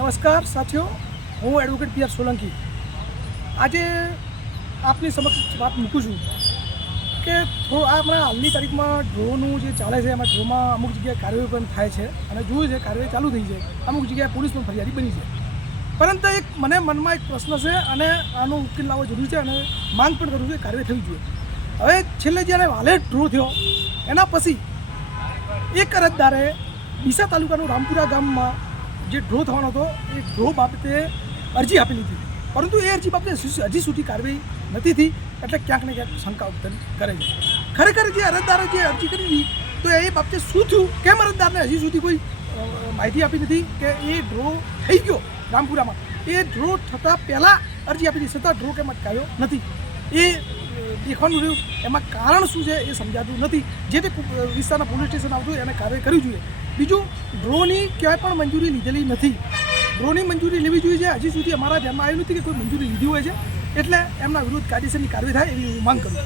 નમસ્કાર, સાથીઓ. હું એડવોકેટ પી આર સોલંકી. આજે આપની સમક્ષ વાત મૂકું છું કે થોડું આ હમણાં હાલની તારીખમાં ડ્રોનું જે ચાલે છે, એમાં ડ્રોમાં અમુક જગ્યાએ કાર્યવાહી પણ થાય છે અને જોયું છે, કાર્યવાહી ચાલુ થઈ છે. અમુક જગ્યાએ પોલીસ પણ ફરિયાદી બની છે. પરંતુ એક મને મનમાં એક પ્રશ્ન છે અને આનો ઉકેલ લાવવો જરૂરી છે અને માંગ પણ કરું છું કાર્યવાહી થવી જોઈએ. હવે છેલ્લે જ્યારે હાલે ડ્રો થયો, એના પછી એક અરજદારે ડીસા તાલુકાનું રામપુરા ગામમાં જે ડ્રો થવાનો હતો, એ ડ્રો બાબતે અરજી આપેલી હતી પરંતુ એ અરજી બાબતે હજી સુધી કાર્યવાહી નથી થઈ, એટલે ક્યાંક ને ક્યાંક શંકા ઉત્પન્ન કરે છે. ખરેખર જે અરજદારે જે અરજી કરી હતી, તો એ બાબતે શું થયું? કેમ અરજદારને હજી સુધી કોઈ માહિતી આપી નથી કે એ ડ્રો થઈ ગયો રામપુરામાં? એ ડ્રો થતાં પહેલાં અરજી આપી હતી, છતાં ડ્રો કેમ અટકાયો નથી? એ દેખવાનું રહ્યું. એમાં કારણ શું છે એ સમજાતું નથી. જે તે વિસ્તારના પોલીસ સ્ટેશન આવતું એને કાર્ય કરવી જોઈએ. બીજું, ડ્રોની ક્યાંય પણ મંજૂરી લીધેલી નથી. ડ્રોની મંજૂરી લેવી જોઈએ છે. હજી સુધી અમારા ધ્યાનમાં આવ્યું નથી કે કોઈ મંજૂરી લીધી હોય છે. એટલે એમના વિરુદ્ધ કાયદેસરની કાર્યવાહી થાય એવી હું માંગ કરું